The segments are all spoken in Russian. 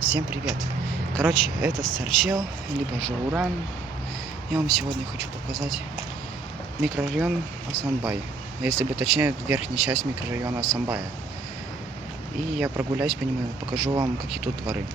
Всем привет! Короче, это Сарчел, либо же Уран. Я вам сегодня хочу показать микрорайон Асамбай. Если быть точнее, верхняя часть микрорайона Асамбая. И я прогуляюсь по нему и покажу вам, какие тут дворы.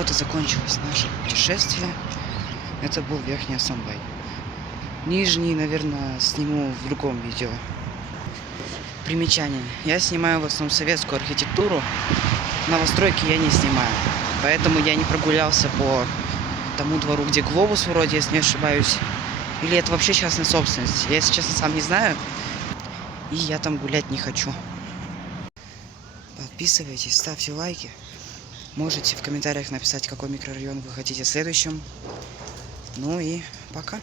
вот и закончилось наше путешествие. Это был Верхний Асамбай. Нижний, наверное, сниму в другом видео. Примечание. Я снимаю в основном советскую архитектуру. Новостройки я не снимаю. Поэтому я не прогулялся по тому двору, где Глобус вроде, если не ошибаюсь. Или это вообще частная собственность. Я, если честно, сам не знаю. И я там гулять не хочу. Подписывайтесь, ставьте лайки. Можете в комментариях написать, какой микрорайон вы хотите следующим. Ну и пока.